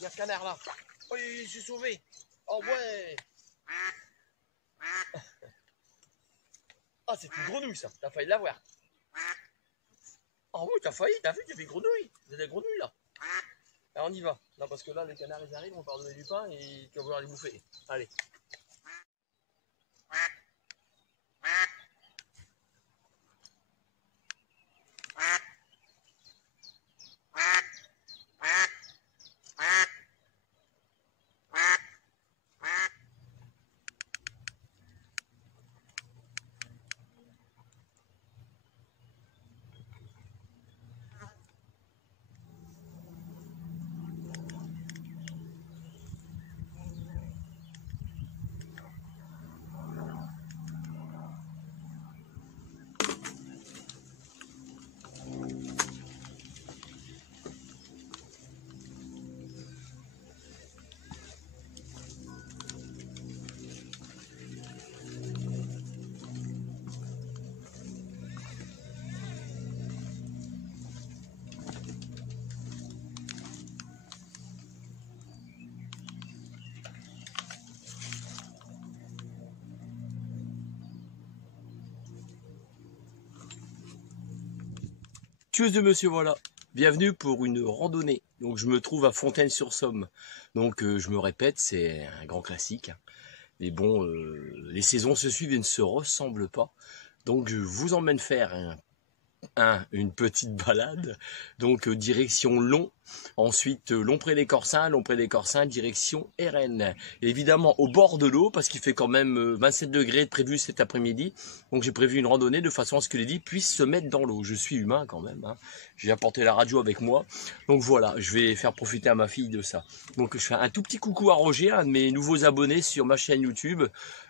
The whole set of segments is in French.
Il y a un canard là. Oh, je suis sauvé. Oh ouais. Ah, c'est une grenouille ça. T'as failli l'avoir. Oh oui, t'as failli. T'as vu, t'as fait une grenouille. Vous avez des grenouilles là. Alors on y va. Non, parce que là, les canards ils arrivent, on va leur donner du pain et tu vas vouloir les bouffer. Allez. Tchuss de monsieur, voilà. Bienvenue pour une randonnée. Donc je me trouve à Fontaine-sur-Somme. Donc je me répète, c'est un grand classique. Mais bon, les saisons se suivent et ne se ressemblent pas. Donc je vous emmène faire une petite balade. Donc direction Long. Ensuite Lompré-les-Corsins, direction Rennes. Évidemment au bord de l'eau parce qu'il fait quand même 27 degrés de prévu cet après-midi. Donc j'ai prévu une randonnée de façon à ce que les lits puissent se mettre dans l'eau. Je suis humain quand même, hein. J'ai apporté la radio avec moi. Donc voilà, je vais faire profiter à ma fille de ça. Donc je fais un tout petit coucou à Roger, un de mes nouveaux abonnés sur ma chaîne YouTube.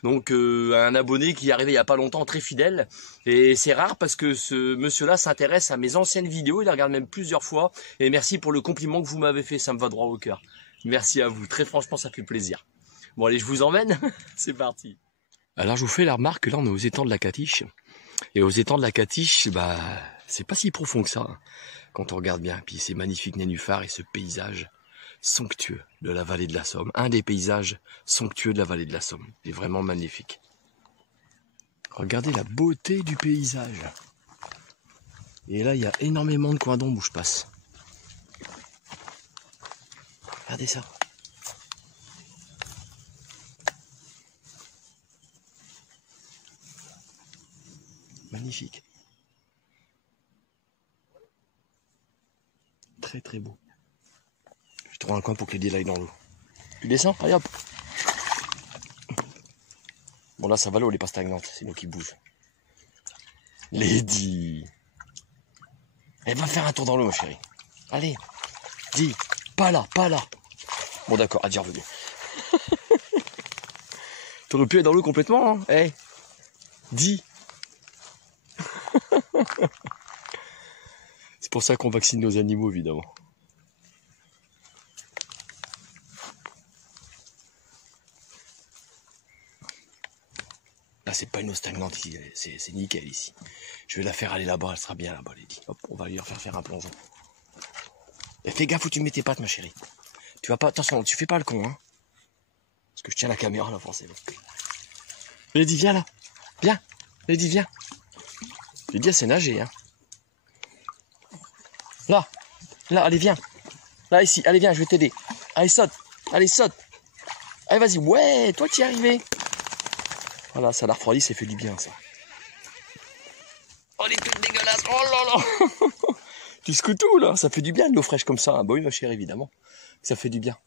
Donc un abonné qui est arrivé il n'y a pas longtemps, très fidèle. Et c'est rare parce que ce monsieur-là s'intéresse à mes anciennes vidéos. Il les regarde même plusieurs fois. Et merci pour le compliment que vous m'avez fait, ça me va droit au cœur. Merci à vous, très franchement ça fait plaisir. Bon allez, je vous emmène, c'est parti. Alors je vous fais la remarque que là on est aux étangs de la Catiche. Et aux étangs de la Catiche, bah c'est pas si profond que ça, hein, quand on regarde bien. Puis ces magnifiques nénuphars et ce paysage somptueux de la vallée de la Somme. Un des paysages somptueux de la vallée de la Somme. Il est vraiment magnifique. Regardez la beauté du paysage. Et là il y a énormément de coins d'ombre où je passe. Regardez ça. Magnifique. Très très beau. Je trouve un coin pour que les aillent dans l'eau. Tu descends, allez hop. Bon là ça va, l'eau elle est pas stagnante, c'est l'eau qui bouge. Lady. Elle va faire un tour dans l'eau ma chérie. Allez, dis, pas là, pas là. Bon d'accord, adieu revenu. T'aurais pu être dans l'eau complètement, hein. Hey, dis. C'est pour ça qu'on vaccine nos animaux évidemment. Là c'est pas une eau stagnante ici, c'est nickel ici. Je vais la faire aller là-bas, elle sera bien là-bas Lady. Hop, on va lui faire un plongeon. Et fais gaffe où tu mets tes pattes ma chérie. Tu vas pas, attention, tu fais pas le con, hein. Parce que je tiens la caméra là forcément. Lady viens là, viens. Lady viens. Lady elle sait nager, hein. Là, allez viens. Là ici, allez viens, je vais t'aider. Allez saute, Allez vas-y, ouais, toi tu y es arrivé. Voilà, ça l'a refroidi, ça fait du bien ça. Oh les trucs dégueulasses, oh là là. Tu secoues tout là, ça fait du bien de l'eau fraîche comme ça. Bah oui ma chérie évidemment, ça fait du bien.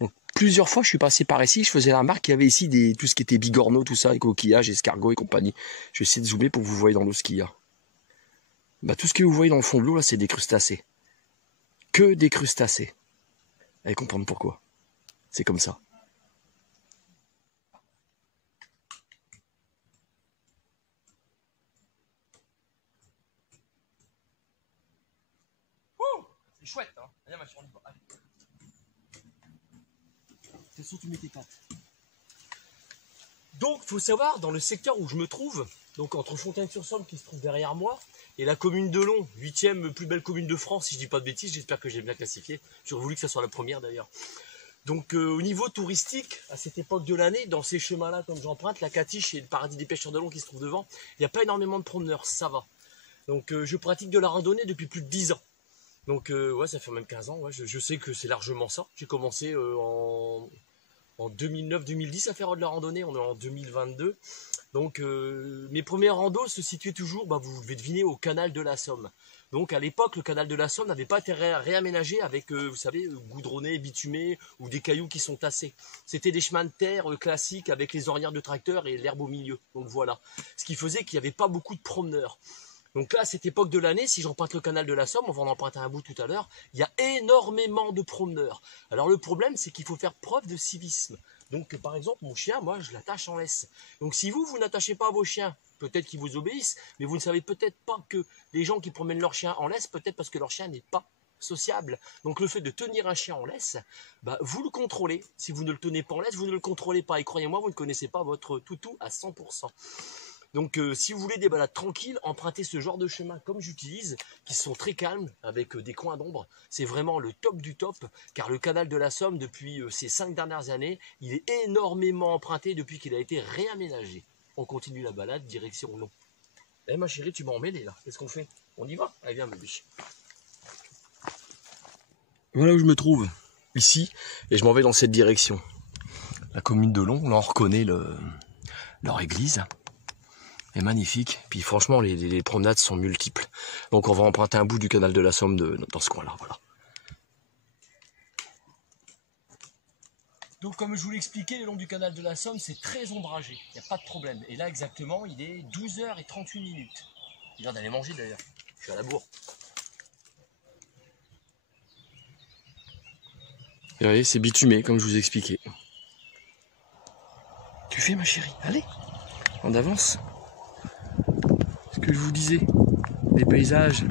Donc, plusieurs fois je suis passé par ici, je faisais la remarque qu'il y avait ici tout ce qui était bigorneaux, tout ça, et coquillages, escargots et compagnie. Je vais essayer de zoomer pour que vous voyez dans l'eau ce qu'il y a. Bah tout ce que vous voyez dans le fond de l'eau là, c'est des crustacés. Que des crustacés. Allez comprendre pourquoi. C'est comme ça. C'est chouette, hein. Allez, ma chérie, allez. Quelles sont tu mets tes pattes. Donc, faut savoir, dans le secteur où je me trouve, donc entre Fontaine-sur-Somme qui se trouve derrière moi, Et la commune de Long, 8e plus belle commune de France, si je dis pas de bêtises, j'espère que j'ai bien classifié. J'aurais voulu que ça soit la première d'ailleurs. Donc au niveau touristique, à cette époque de l'année, dans ces chemins-là, comme j'emprunte, la Catiche et le paradis des pêcheurs de Long qui se trouve devant, il n'y a pas énormément de promeneurs, ça va. Donc je pratique de la randonnée depuis plus de 10 ans. Donc ouais, ça fait même 15 ans, ouais, je sais que c'est largement ça. J'ai commencé en 2009-2010 à faire de la randonnée, on est en 2022. Donc mes premières randos se situaient toujours, vous devez deviner, au canal de la Somme. Donc à l'époque, le canal de la Somme n'avait pas été réaménagé avec, vous savez, goudronné, bitumé ou des cailloux qui sont tassés. C'était des chemins de terre classiques avec les ornières de tracteur et l'herbe au milieu. Donc voilà, ce qui faisait qu'il n'y avait pas beaucoup de promeneurs. Donc là, à cette époque de l'année, si j'emprunte le canal de la Somme, on va en emprunter un bout tout à l'heure, il y a énormément de promeneurs. Alors le problème, c'est qu'il faut faire preuve de civisme. Donc par exemple, mon chien, moi, je l'attache en laisse. Donc si vous n'attachez pas vos chiens, peut-être qu'ils vous obéissent, mais vous ne savez peut-être pas que les gens qui promènent leur chien en laisse, peut-être parce que leur chien n'est pas sociable. Donc le fait de tenir un chien en laisse, vous le contrôlez. Si vous ne le tenez pas en laisse, vous ne le contrôlez pas. Et croyez-moi, vous ne connaissez pas votre toutou à 100%. Donc si vous voulez des balades tranquilles, empruntez ce genre de chemin comme j'utilise, qui sont très calmes, avec des coins d'ombre. C'est vraiment le top du top, car le canal de la Somme, depuis ces 5 dernières années, il est énormément emprunté depuis qu'il a été réaménagé. On continue la balade, direction Long. Eh ma chérie, tu m'as emmêlé là, qu'est-ce qu'on fait? On y va? Allez viens ma biche. Voilà où je me trouve, ici, et je m'en vais dans cette direction. La commune de Long, là on reconnaît leur église. est magnifique. Puis franchement, les promenades sont multiples. Donc on va emprunter un bout du canal de la Somme dans ce coin-là. Voilà. Donc comme je vous l'expliquais, le long du canal de la Somme, c'est très ombragé. Il n'y a pas de problème. Et là exactement, il est 12h38. Il vient d'aller manger d'ailleurs. Je suis à la bourre. Et vous voyez, c'est bitumé, comme je vous expliquais. Tu fais ma chérie, allez, on avance. Ce que je vous disais, les paysages,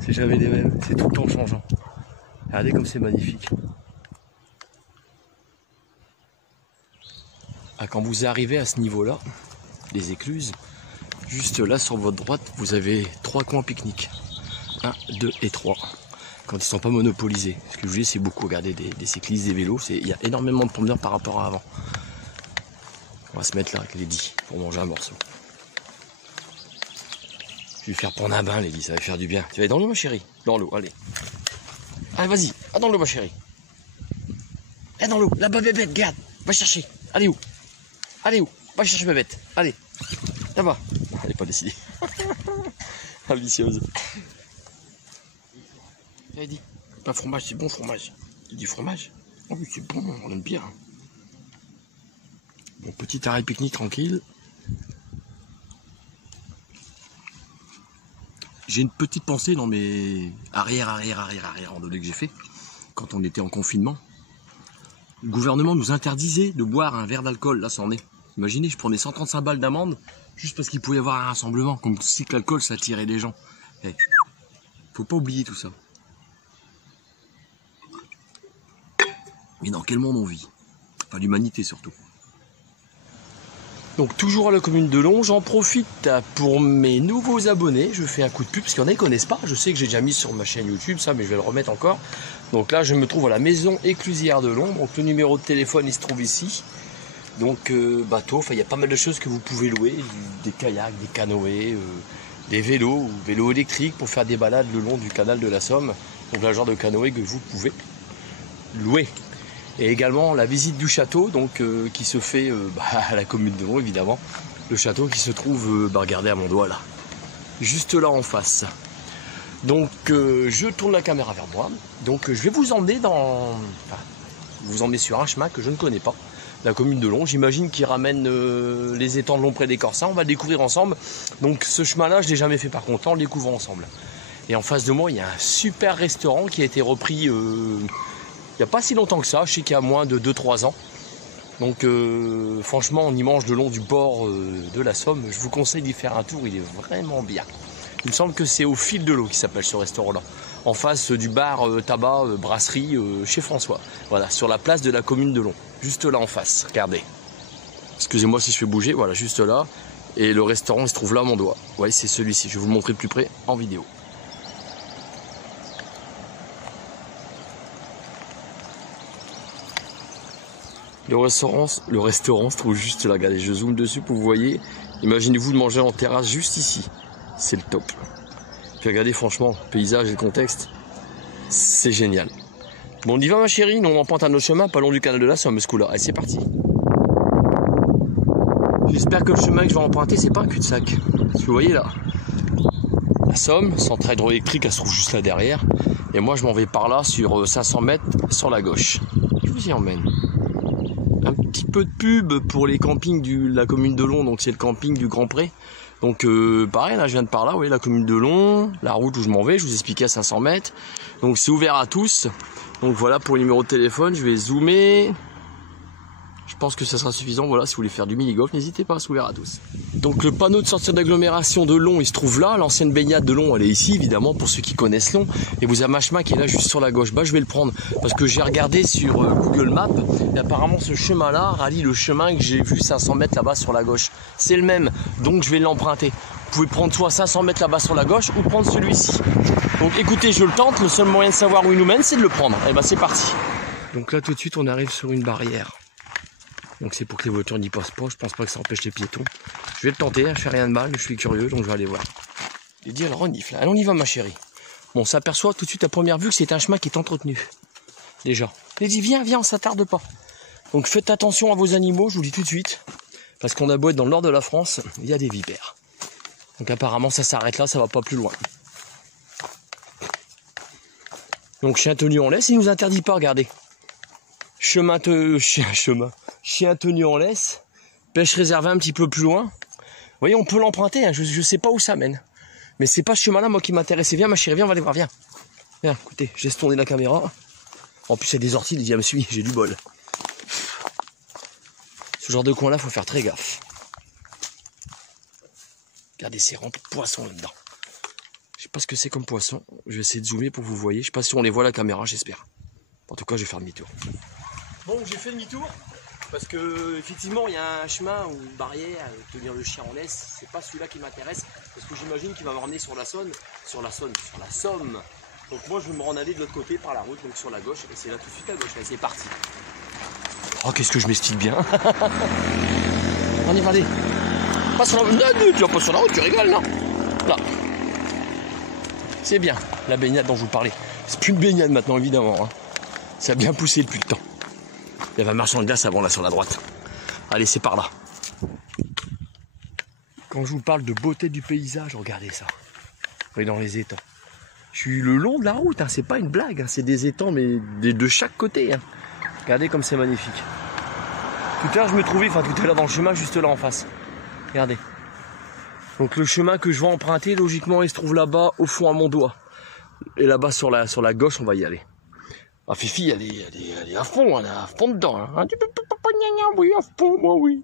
c'est jamais les mêmes, c'est tout le temps changeant. Regardez comme c'est magnifique. Ah, quand vous arrivez à ce niveau-là, les écluses, juste là sur votre droite, vous avez 3 coins pique-nique. 1, 2 et 3. Quand ils ne sont pas monopolisés. Ce que je vous dis, c'est beaucoup regarder des cyclistes, des vélos. Il y a énormément de promeneurs par rapport à avant. On va se mettre là avec Lady pour manger un morceau. Je vais faire prendre un bain, Lady, ça va faire du bien. Tu vas aller dans l'eau, ma chérie? Dans l'eau, allez. Allez, vas-y, va dans l'eau, ma chérie. Allez, dans l'eau, là-bas, bébête, regarde. Va chercher. Allez où? Allez où? Va chercher bébête. Allez, là-bas. Elle n'est pas décidée. Ambitieuse. T'avais dit, pas fromage, c'est bon fromage. Tu dis fromage? Oh oui, c'est bon, on aime bien. Bon, petit arrêt pique-nique tranquille. J'ai une petite pensée dans mes arrière randonnées que j'ai fait quand on était en confinement. Le gouvernement nous interdisait de boire un verre d'alcool, là ça en est. Imaginez, je prenais 135 balles d'amende juste parce qu'il pouvait y avoir un rassemblement, comme si l'alcool ça attirait les gens. Hey, faut pas oublier tout ça. Mais dans quel monde on vit? Enfin, l'humanité surtout. Donc toujours à la commune de Long, j'en profite pour mes nouveaux abonnés. Je fais un coup de pub parce qu'il y en a qui ne connaissent pas. Je sais que j'ai déjà mis sur ma chaîne YouTube ça, mais je vais le remettre encore. Donc là, je me trouve à la maison éclusière de Long. Donc le numéro de téléphone, il se trouve ici. Donc bateau, enfin il y a pas mal de choses que vous pouvez louer. Des kayaks, des canoës, des vélos ou vélos électriques pour faire des balades le long du canal de la Somme. Donc là, genre de canoë que vous pouvez louer. Et également la visite du château, donc qui se fait à la commune de Long évidemment. Le château qui se trouve, regardez à mon doigt là, juste là en face. Donc je tourne la caméra vers moi. Donc je vais vous emmener vous emmener sur un chemin que je ne connais pas, la commune de Long. J'imagine qu'il ramène les étangs de Long près des Corsins. On va le découvrir ensemble. Donc ce chemin-là, je l'ai jamais fait par contre. On le découvre ensemble. Et en face de moi, il y a un super restaurant qui a été repris. Il n'y a pas si longtemps que ça, je sais qu'il y a moins de 2-3 ans. Donc franchement, on y mange le long du bord de la Somme. Je vous conseille d'y faire un tour, il est vraiment bien. Il me semble que c'est au fil de l'eau qui s'appelle ce restaurant-là. En face du bar tabac, brasserie chez François. Voilà, sur la place de la commune de Long. Juste là en face, regardez. Excusez-moi si je fais bouger, voilà, juste là. Et le restaurant il se trouve là à mon doigt. Ouais, c'est celui-ci. Je vais vous le montrer de plus près en vidéo. Le restaurant se trouve juste là. Regardez, je zoome dessus pour que vous voyez. Imaginez-vous de manger en terrasse juste ici. C'est le top. Puis regardez, franchement, le paysage et le contexte, c'est génial. Bon, on y va ma chérie, nous on emprunte un autre chemin, pas loin du canal de la Somme, ce coup-là. Allez, c'est parti. J'espère que le chemin que je vais emprunter, c'est pas un cul-de-sac. Vous voyez là, la Somme, centrale hydroélectrique, elle se trouve juste là derrière. Et moi, je m'en vais par là sur 500 mètres sur la gauche. Je vous y emmène. Un petit peu de pub pour les campings de la commune de Long, donc c'est le camping du Grand Pré. Donc pareil, là je viens de par là, vous voyez la commune de Long, la route où je m'en vais, je vous expliquais à 500 mètres. Donc c'est ouvert à tous. Donc voilà pour le numéro de téléphone, je vais zoomer. Je pense que ça sera suffisant, voilà, si vous voulez faire du mini-golf, n'hésitez pas, c'est ouvert à tous. Donc le panneau de sortie d'agglomération de Long, il se trouve là, l'ancienne baignade de Long, elle est ici, évidemment, pour ceux qui connaissent Long. Et vous avez un chemin qui est là, juste sur la gauche. Bah je vais le prendre, parce que j'ai regardé sur Google Maps, et apparemment ce chemin-là rallie le chemin que j'ai vu 500 mètres là-bas sur la gauche. C'est le même, donc je vais l'emprunter. Vous pouvez prendre soit 500 mètres là-bas sur la gauche, ou prendre celui-ci. Donc écoutez, je le tente, le seul moyen de savoir où il nous mène, c'est de le prendre. Et bah c'est parti. Donc là tout de suite, on arrive sur une barrière. Donc c'est pour que les voitures n'y passent pas, je pense pas que ça empêche les piétons. Je vais le tenter, je fais rien de mal, je suis curieux, donc je vais aller voir. Il dit alors on y va, allez on y va ma chérie. Bon, on s'aperçoit tout de suite à première vue que c'est un chemin qui est entretenu. Déjà. Il dit viens, on s'attarde pas. Donc faites attention à vos animaux, je vous le dis tout de suite. Parce qu'on a beau être dans le nord de la France, il y a des vipères. Donc apparemment ça s'arrête là, ça va pas plus loin. Donc chien tenu en laisse, il nous interdit pas, regardez. Chien tenu en laisse, pêche réservée un petit peu plus loin. Vous voyez, on peut l'emprunter, hein. Je sais pas où ça mène. Mais c'est pas ce chemin-là, moi, qui m'intéressait. Viens, ma chérie, viens, on va aller voir, viens. Viens, écoutez, j'ai tourné la caméra. En plus, il y a des orties, il dit, ah, me suit, j'ai du bol. Ce genre de coin-là, faut faire très gaffe. Regardez, c'est rempli de poissons là-dedans. Je sais pas ce que c'est comme poisson. Je vais essayer de zoomer pour que vous voyez. Je sais pas si on les voit à la caméra, j'espère. En tout cas, je vais faire demi-tour. Bon, j'ai fait demi-tour parce que effectivement, il y a un chemin ou une barrière tenir le chien en laisse. C'est pas celui-là qui m'intéresse parce que j'imagine qu'il va m'emmener sur la Somme. Sur la Somme. Donc moi, je vais me rendre aller de l'autre côté par la route, donc sur la gauche. Et c'est là tout de suite à gauche. Allez, c'est parti. Oh, qu'est-ce que je m'explique bien. On y va, allez. Pas sur la... Non, tu vas pas sur la route, tu rigoles, non? Là. C'est bien, la baignade dont je vous parlais. C'est plus une baignade maintenant, évidemment. Hein. Ça a bien poussé depuis le temps. Il y avait un marchand de glace avant là sur la droite. Allez, c'est par là. Quand je vous parle de beauté du paysage, regardez ça. Vous voyez dans les étangs. Je suis le long de la route, hein. C'est pas une blague. Hein. C'est des étangs, mais de chaque côté. Hein. Regardez comme c'est magnifique. Tout à l'heure, je me trouvais, tout à l'heure dans le chemin, juste là en face. Regardez. Donc le chemin que je vais emprunter, logiquement, il se trouve là-bas, au fond à mon doigt. Et là-bas, sur la gauche, on va y aller. Ah, Fifi, elle est à fond, elle est à fond dedans. Hein. Oui, à fond, moi, oui.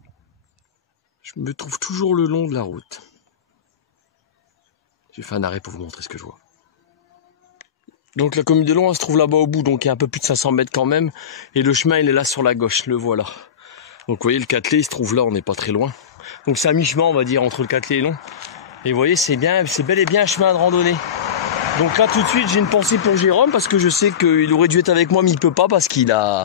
Je me trouve toujours le long de la route. J'ai fait un arrêt pour vous montrer ce que je vois. Donc la commune de Long, elle se trouve là-bas au bout, donc il y a un peu plus de 500 mètres quand même. Et le chemin, il est là sur la gauche, le voilà. Donc vous voyez, le Catelet, il se trouve là, on n'est pas très loin. Donc c'est à mi-chemin, on va dire, entre le Catelet et Long. Et vous voyez, c'est bel et bien un chemin de randonnée. Donc là, tout de suite, j'ai une pensée pour Jérôme, parce que je sais qu'il aurait dû être avec moi, mais il peut pas, parce qu'il a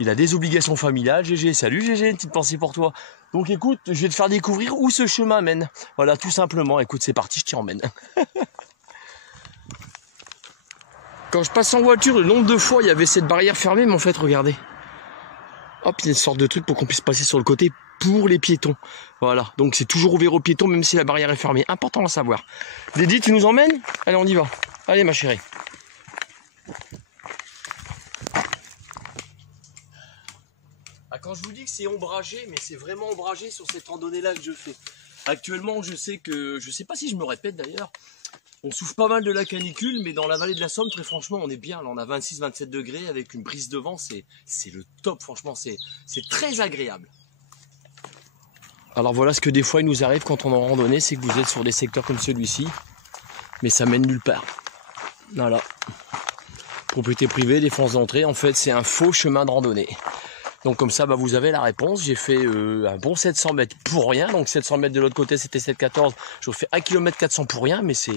des obligations familiales. Gégé, salut Gégé, une petite pensée pour toi. Donc écoute, je vais te faire découvrir où ce chemin mène. Voilà, tout simplement. Écoute, c'est parti, je t'y emmène. Quand je passe en voiture, le nombre de fois, il y avait cette barrière fermée, mais en fait, regardez. Hop, il y a une sorte de truc pour qu'on puisse passer sur le côté pour les piétons. Voilà, donc c'est toujours ouvert aux piétons, même si la barrière est fermée. Important à savoir. Dédie, tu nous emmènes? Allez, on y va. Allez, ma chérie. Ah, quand je vous dis que c'est ombragé, mais c'est vraiment ombragé sur cette randonnée-là que je fais. Actuellement, je sais pas si je me répète d'ailleurs, on souffre pas mal de la canicule, mais dans la vallée de la Somme, très franchement, on est bien. Là, on a 26-27 degrés avec une brise de vent, c'est le top, franchement, c'est très agréable. Alors voilà ce que des fois il nous arrive quand on est en randonnée, c'est que vous êtes sur des secteurs comme celui-ci, mais ça mène nulle part. Voilà. Propriété privée, défense d'entrée, en fait c'est un faux chemin de randonnée. Donc comme ça, bah, vous avez la réponse. J'ai fait un bon 700 mètres pour rien. Donc 700 mètres de l'autre côté, c'était 7,14. Je fais 1 km 400 pour rien, mais c'est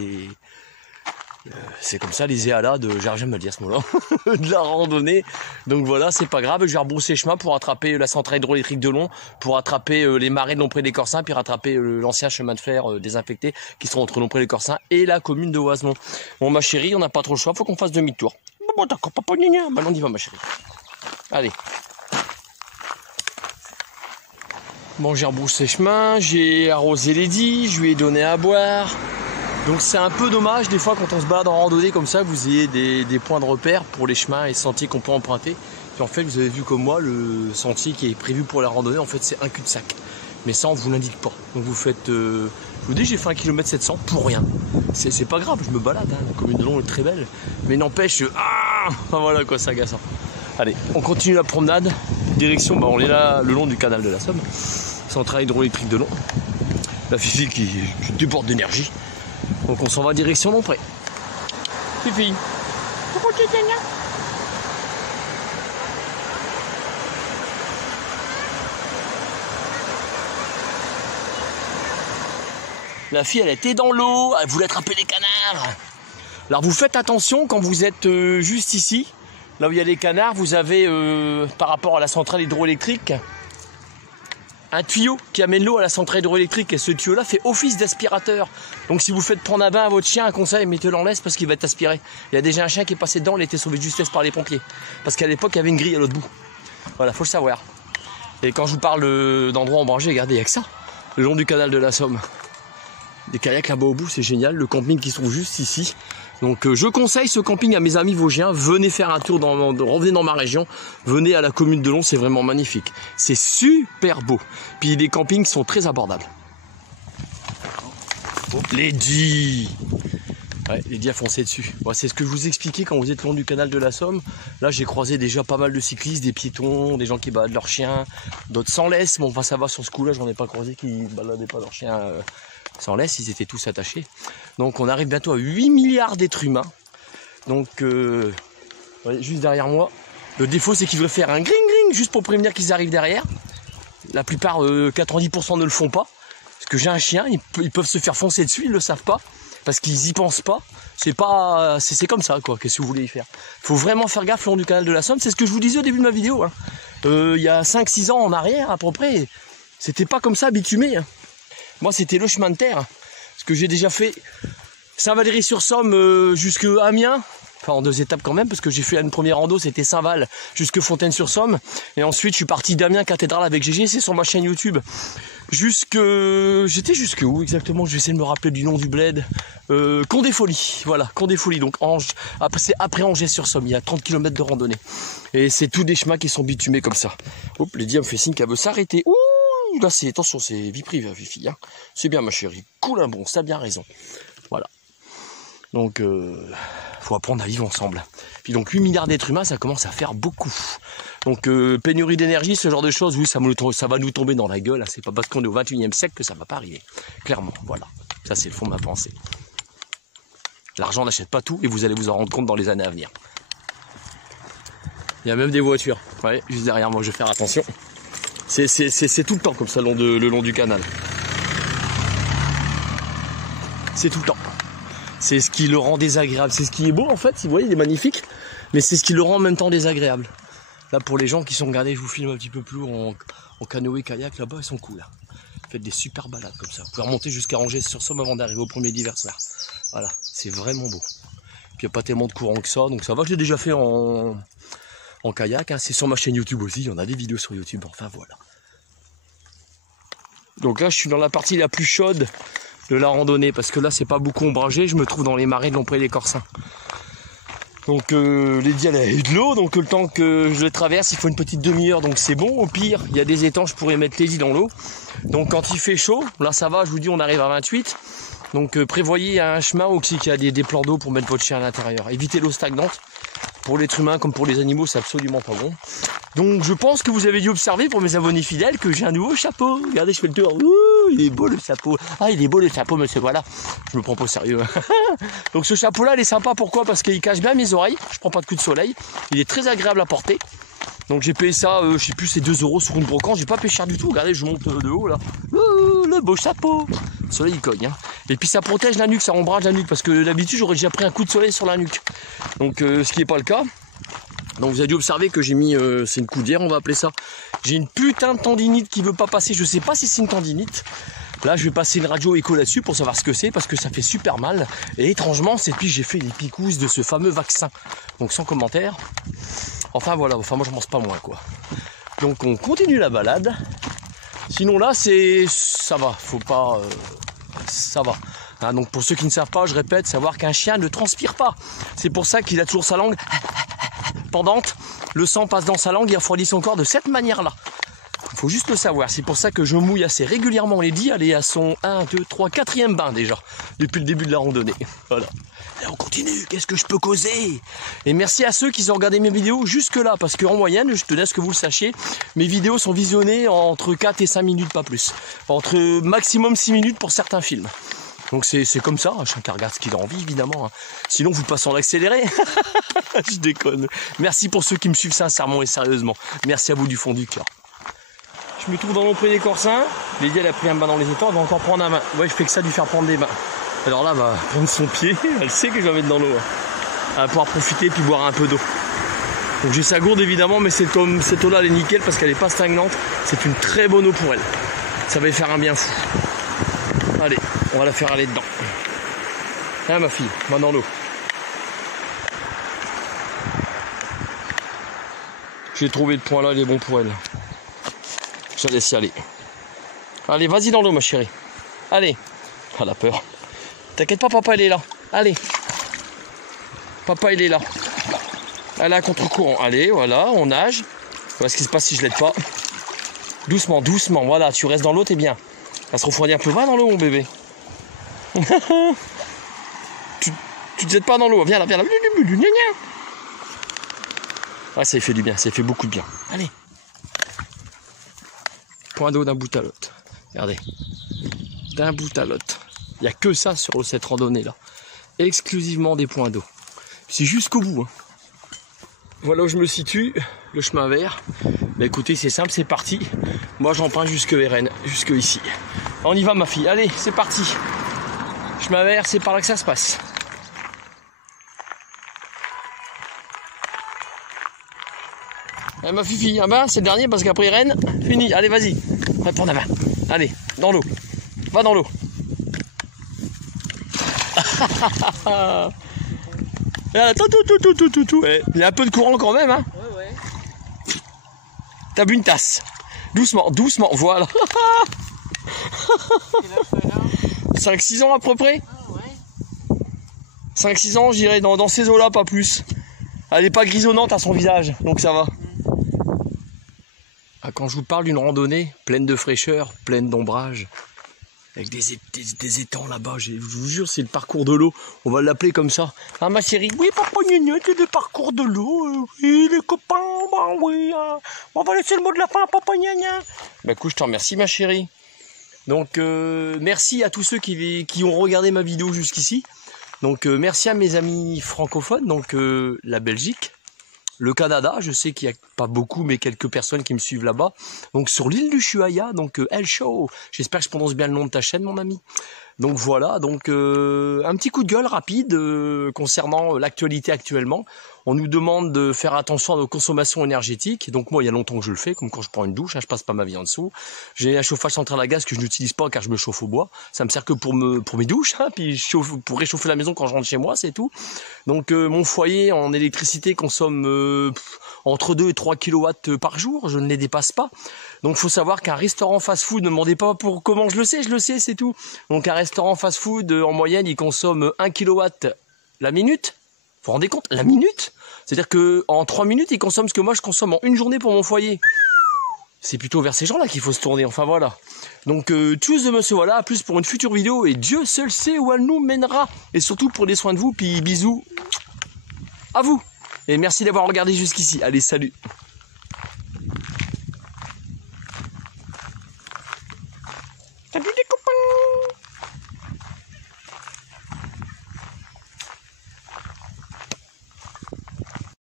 comme ça les aléas de, j'arrive jamais à le dire ce mot-là, de la randonnée. Donc voilà, c'est pas grave, je vais rebrousser chemin pour attraper la centrale hydroélectrique de Long, pour attraper les marais de Lompré-les-Corsins, puis rattraper l'ancien chemin de fer désinfecté qui sont entre Lompré-les-Corsins et la commune de Oisemont. Bon ma chérie, on n'a pas trop le choix, faut qu'on fasse demi-tour. Bon d'accord, papa, bah on y va ma chérie. Allez. Bon, j'ai rebroussé chemin, j'ai arrosé Lady, je lui ai donné à boire. Donc c'est un peu dommage des fois quand on se balade en randonnée comme ça, vous ayez des points de repère pour les chemins et sentiers qu'on peut emprunter. Puis en fait vous avez vu comme moi, le sentier qui est prévu pour la randonnée, en fait c'est un cul-de-sac. Mais ça on vous l'indique pas. Donc vous faites, je vous dis j'ai fait 1 km 700 pour rien. C'est pas grave, je me balade, hein. La commune de Long est très belle. Mais n'empêche, enfin voilà quoi, c'est agaçant. Allez, on continue la promenade. Direction, bah on est là le long du canal de la Somme. Centrale hydroélectrique de Long. La Fifi qui déborde d'énergie. Donc on s'en va direction Lompré. Fifi. La fille elle était dans l'eau, elle voulait attraper les canards. Alors vous faites attention quand vous êtes juste ici, là où il y a les canards, vous avez par rapport à la centrale hydroélectrique, un tuyau qui amène l'eau à la centrale hydroélectrique et ce tuyau là fait office d'aspirateur. Donc si vous faites prendre un bain à votre chien, un conseil, mettez-le en laisse parce qu'il va être aspiré. Il y a déjà un chien qui est passé dedans, il a été sauvé de justesse par les pompiers. Parce qu'à l'époque il y avait une grille à l'autre bout. Voilà, faut le savoir. Et quand je vous parle d'endroits ombragés, regardez, il n'y a que ça. Le long du canal de la Somme. Des kayaks là-bas au bout, c'est génial. Le camping qui se trouve juste ici. Donc je conseille ce camping à mes amis vosgiens. Venez faire un tour, revenez dans ma région. Venez à la commune de Long, c'est vraiment magnifique. C'est super beau. Puis les campings sont très abordables. Lady, ouais, Lady a foncé dessus. Bon, c'est ce que je vous expliquais quand vous êtes le long du canal de la Somme. Là j'ai croisé déjà pas mal de cyclistes, des piétons, des gens qui baladent leurs chiens, d'autres sans laisse. Bon enfin ça va sur ce coup-là, j'en ai pas croisé qui baladaient pas leurs chiens sans laisse, ils étaient tous attachés. Donc on arrive bientôt à 8 milliards d'êtres humains. Donc ouais, juste derrière moi. Le défaut c'est qu'ils veulent faire un gring gring juste pour prévenir qu'ils arrivent derrière. La plupart, 90% ne le font pas. Parce que j'ai un chien, ils peuvent se faire foncer dessus, ils le savent pas. Parce qu'ils y pensent pas. C'est comme ça quoi, qu'est-ce que vous voulez y faire. Faut vraiment faire gaffe le long du canal de la Somme, c'est ce que je vous disais au début de ma vidéo. Hein. Il y a 5-6 ans en arrière à peu près, c'était pas comme ça bitumé. Hein. Moi c'était le chemin de terre. Parce que j'ai déjà fait Saint-Valery-sur-Somme jusque Amiens. Enfin en 2 étapes quand même, parce que j'ai fait une première rando, c'était Saint-Val jusque Fontaine-sur-Somme. Et ensuite je suis parti d'Amiens Cathédrale avec GG, c'est sur ma chaîne YouTube. J'étais jusque où exactement? Je vais essayer de me rappeler du nom du bled. Condé-Folie, voilà, Condé-Folie. Donc c'est après Angers-sur-Somme, il y a 30 km de randonnée. Et c'est tous des chemins qui sont bitumés comme ça. Hop, Lady me fait signe qu'elle veut s'arrêter. Ouh, là c'est, attention, c'est vie privée, Fifi. Hein. C'est bien ma chérie, cool un bon, ça a bien raison. Voilà. Donc, faut apprendre à vivre ensemble. Puis donc 8 milliards d'êtres humains, ça commence à faire beaucoup. Donc pénurie d'énergie, ce genre de choses, oui, ça va nous tomber dans la gueule. Hein. C'est pas parce qu'on est au 21e siècle que ça va pas arriver. Clairement, voilà. Ça c'est le fond de ma pensée. L'argent n'achète pas tout et vous allez vous en rendre compte dans les années à venir. Il y a même des voitures. Ouais, juste derrière moi, je vais faire attention. C'est tout le temps comme ça le long du canal. C'est tout le temps. C'est ce qui le rend désagréable. C'est ce qui est beau en fait, vous voyez, il est magnifique. Mais c'est ce qui le rend en même temps désagréable. Là pour les gens qui sont regardés, je vous filme un petit peu plus en canoë, kayak, là-bas ils sont cool. Faites des super balades comme ça. Vous pouvez remonter jusqu'à Angers-sur-Somme avant d'arriver au premier d'Hiversar. Voilà, c'est vraiment beau. Puis il n'y a pas tellement de courant que ça, donc ça va, je l'ai déjà fait en kayak. Hein. C'est sur ma chaîne YouTube aussi, il y en a des vidéos sur YouTube, enfin voilà. Donc là je suis dans la partie la plus chaude de la randonnée, parce que là c'est pas beaucoup ombragé, je me trouve dans les marais de Lompré-les-Corsins. Donc Lady elle a eu de l'eau, donc le temps que je le traverse il faut une petite demi-heure, donc c'est bon. Au pire il y a des étangs, je pourrais mettre Lady dans l'eau. Donc quand il fait chaud, là ça va, je vous dis on arrive à 28. Donc prévoyez un chemin aussi qui a des plans d'eau pour mettre votre chien à l'intérieur. Évitez l'eau stagnante. Pour l'être humain comme pour les animaux, c'est absolument pas bon. Donc je pense que vous avez dû observer pour mes abonnés fidèles que j'ai un nouveau chapeau. Regardez, je fais le tour. Ouh, il est beau le chapeau. Ah, il est beau le chapeau, monsieur, voilà. Je me prends pas au sérieux. Donc ce chapeau-là, il est sympa. Pourquoi? Parce qu'il cache bien mes oreilles. Je prends pas de coups de soleil. Il est très agréable à porter. Donc j'ai payé ça, je sais plus, c'est 2 € sur une brocante. J'ai pas payé cher du tout. Regardez, je monte de haut là. Le beau chapeau. Le soleil il cogne. Hein. Et puis ça protège la nuque, ça ombrage la nuque. Parce que d'habitude j'aurais déjà pris un coup de soleil sur la nuque. Donc ce qui n'est pas le cas. Donc vous avez dû observer que j'ai mis, c'est une coudière on va appeler ça. J'ai une putain de tendinite qui veut pas passer. Je sais pas si c'est une tendinite. Là je vais passer une radio écho là-dessus pour savoir ce que c'est. Parce que ça fait super mal. Et étrangement c'est depuis que j'ai fait les picousses de ce fameux vaccin. Donc sans commentaire. Enfin voilà, enfin moi je pense pas moins quoi. Donc on continue la balade. Sinon là ça va, faut pas, ça va. Hein, donc pour ceux qui ne savent pas, je répète, savoir qu'un chien ne transpire pas. C'est pour ça qu'il a toujours sa langue pendante. Le sang passe dans sa langue et refroidit son corps de cette manière-là. Il faut juste le savoir. C'est pour ça que je mouille assez régulièrement. On l'a dit, elle est à son 1, 2, 3, 4e bain déjà, depuis le début de la randonnée. Voilà. Et on continue, qu'est-ce que je peux causer? Et merci à ceux qui ont regardé mes vidéos jusque là, parce qu'en moyenne, je te laisse que vous le sachiez, mes vidéos sont visionnées entre 4 et 5 minutes, pas plus. Entre maximum 6 minutes pour certains films. Donc c'est comme ça, chacun regarde ce qu'il a envie évidemment. Hein. Sinon vous passez en accéléré. Je déconne. Merci pour ceux qui me suivent sincèrement et sérieusement. Merci à vous du fond du cœur. Je me trouve dans l'entrée des Corsins. Lydia elle a pris un bain dans les étangs, elle va encore prendre un bain. Ouais, je fais que ça de lui faire prendre des bains. Alors là, elle va prendre son pied, elle sait que je vais mettre dans l'eau. Elle va pouvoir profiter puis boire un peu d'eau. Donc j'ai sa gourde évidemment, mais cette eau-là elle est nickel parce qu'elle n'est pas stagnante. C'est une très bonne eau pour elle. Ça va lui faire un bien fou. Allez, on va la faire aller dedans. Hein ma fille, va dans l'eau. J'ai trouvé le point là, il est bon pour elle. Je la laisse y aller. Allez, vas-y dans l'eau ma chérie. Allez. Elle a peur. T'inquiète pas, papa il est là. Allez. Papa il est là. Elle est à contre-courant. Allez, voilà, on nage. Voilà ce qui se passe si je l'aide pas. Doucement, doucement. Voilà, tu restes dans l'eau, t'es bien. Elle se refroidit un peu. Va dans l'eau mon bébé. tu te jettes pas dans l'eau. Viens là, viens là. Ah, ça fait du bien, ça fait beaucoup de bien. Allez. Point d'eau d'un bout à l'autre. Regardez. D'un bout à l'autre. Il n'y a que ça sur cette randonnée là. Exclusivement des points d'eau. C'est jusqu'au bout. Hein. Voilà où je me situe, le chemin vert. Bah écoutez, c'est simple, c'est parti. Moi j'emprunte jusque Rennes, jusque ici. On y va ma fille, allez, c'est parti. Chemin vert, c'est par là que ça se passe. Allez, ma fifi, un bain, c'est le dernier parce qu'après Rennes, fini. Allez, vas-y, on va prendre un bain. Allez, dans l'eau. Va dans l'eau. Il y a un peu de courant quand même, hein. Ouais. T'as bu une tasse. Doucement, doucement, voilà. 5-6 ans à peu près. 5-6 ans, je dirais, dans ces eaux-là, pas plus. Elle n'est pas grisonnante à son visage, donc ça va. Ah, quand je vous parle d'une randonnée pleine de fraîcheur, pleine d'ombrage, avec des étangs là-bas, je vous jure, c'est le parcours de l'eau. On va l'appeler comme ça. Ah ma chérie, oui papa gna c'est le parcours de l'eau. Oui les copains, bah oui. On va laisser le mot de la fin, papa gna gna. Bah écoute, je te remercie ma chérie. Donc merci à tous ceux qui ont regardé ma vidéo jusqu'ici. Donc merci à mes amis francophones, donc la Belgique, le Canada, je sais qu'il n'y a pas beaucoup, mais quelques personnes qui me suivent là-bas. Donc sur l'île du Chuaya, donc El Show. J'espère que je prononce bien le nom de ta chaîne, mon ami. Donc voilà, donc un petit coup de gueule rapide concernant l'actualité actuellement. On nous demande de faire attention à nos consommations énergétiques. Donc moi, il y a longtemps que je le fais, comme quand je prends une douche, hein, je passe pas ma vie en dessous. J'ai un chauffage central à gaz que je n'utilise pas car je me chauffe au bois. Ça me sert que pour mes douches, hein, puis pour réchauffer la maison quand je rentre chez moi, c'est tout. Donc mon foyer en électricité consomme entre 2 et 3 kW par jour, je ne les dépasse pas. Donc il faut savoir qu'un restaurant fast-food, ne me demandez pas pour comment je le sais, c'est tout. Donc un restaurant fast-food, en moyenne, il consomme 1 kW la minute. Vous vous rendez compte? La minute? C'est-à-dire qu'en 3 minutes, il consomme ce que moi je consomme en une journée pour mon foyer. C'est plutôt vers ces gens-là qu'il faut se tourner, enfin voilà. Donc tchuss de monsieur, voilà, à plus pour une future vidéo, et Dieu seul sait où elle nous mènera. Et surtout, prenez soin de vous, puis bisous à vous. Et merci d'avoir regardé jusqu'ici. Allez, salut.